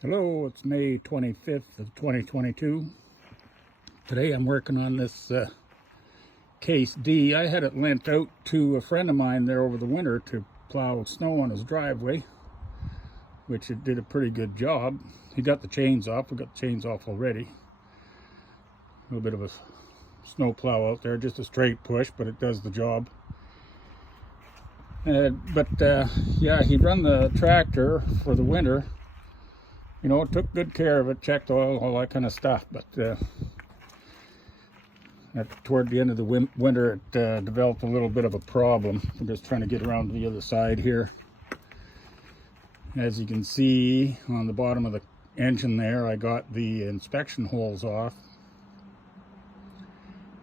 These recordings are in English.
Hello, it's May 25th of 2022. Today I'm working on this Case D. I had it lent out to a friend of mine there over the winter to plow snow on his driveway, which it did a pretty good job. He got the chains off. We got the chains off already. A little bit of a snow plow out there, just a straight push, but it does the job. Yeah, he run the tractor for the winter. You know, took good care of it, checked oil, all that kind of stuff. But toward the end of the winter, it developed a little bit of a problem. I'm just trying to get around to the other side here. As you can see on the bottom of the engine there, I got the inspection holes off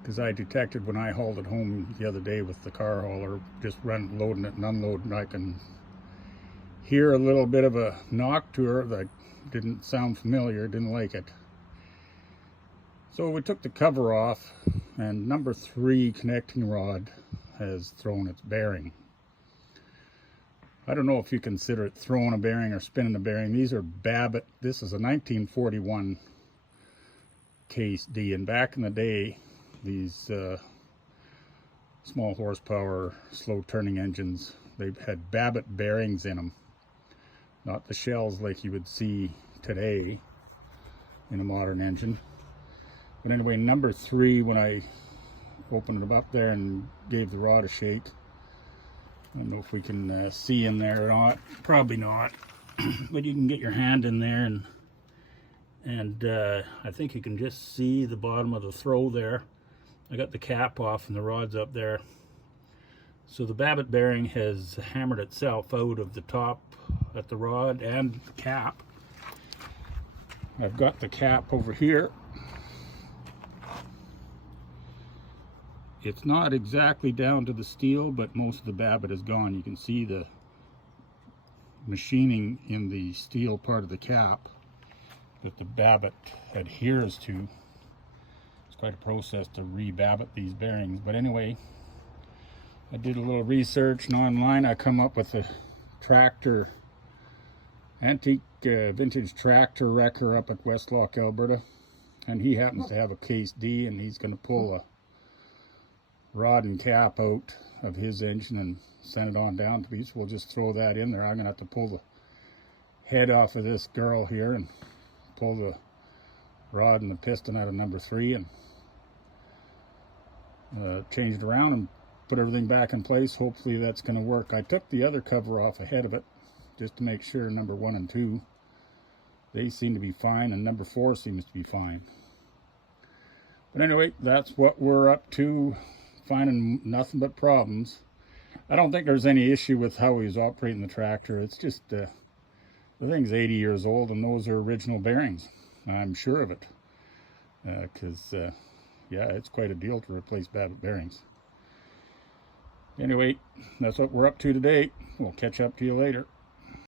because I detected when I hauled it home the other day with the car hauler, just loading it and unloading, I can hear a little bit of a knock to her that didn't sound familiar, didn't like it. So we took the cover off, and number 3 connecting rod has thrown its bearing. I don't know if you consider it throwing a bearing or spinning a bearing. These are Babbit. This is a 1941 Case D, and back in the day, these small horsepower, slow turning engines, they had Babbit bearings in them. Not the shells like you would see today in a modern engine. But anyway, number 3, when I opened it up there and gave the rod a shake, I don't know if we can see in there or not. Probably not. But you can get your hand in there, and I think you can just see the bottom of the throw there. I got the cap off and the rod's up there. So the Babbit bearing has hammered itself out of the top at the rod and the cap. I've got the cap over here. It's not exactly down to the steel, but most of the Babbit is gone. You can see the machining in the steel part of the cap that the Babbit adheres to. It's quite a process to re-Babbit these bearings. But anyway, I did a little research, and online I come up with a tractor, antique vintage tractor wrecker up at Westlock, Alberta, and he happens to have a Case D, and he's going to pull a rod and cap out of his engine and send it on down to me. So we'll just throw that in there. I'm going to have to pull the head off of this girl here and pull the rod and the piston out of number 3 and change it around and put everything back in place. Hopefully that's going to work. I took the other cover off ahead of it just to make sure number 1 and 2, they seem to be fine, and number 4 seems to be fine. But anyway, that's what we're up to, finding nothing but problems. I don't think there's any issue with how he was operating the tractor. It's just the thing's 80 years old, and those are original bearings. I'm sure of it, because yeah, it's quite a deal to replace Babbit bearings. Anyway, that's what we're up to today. We'll catch up to you later.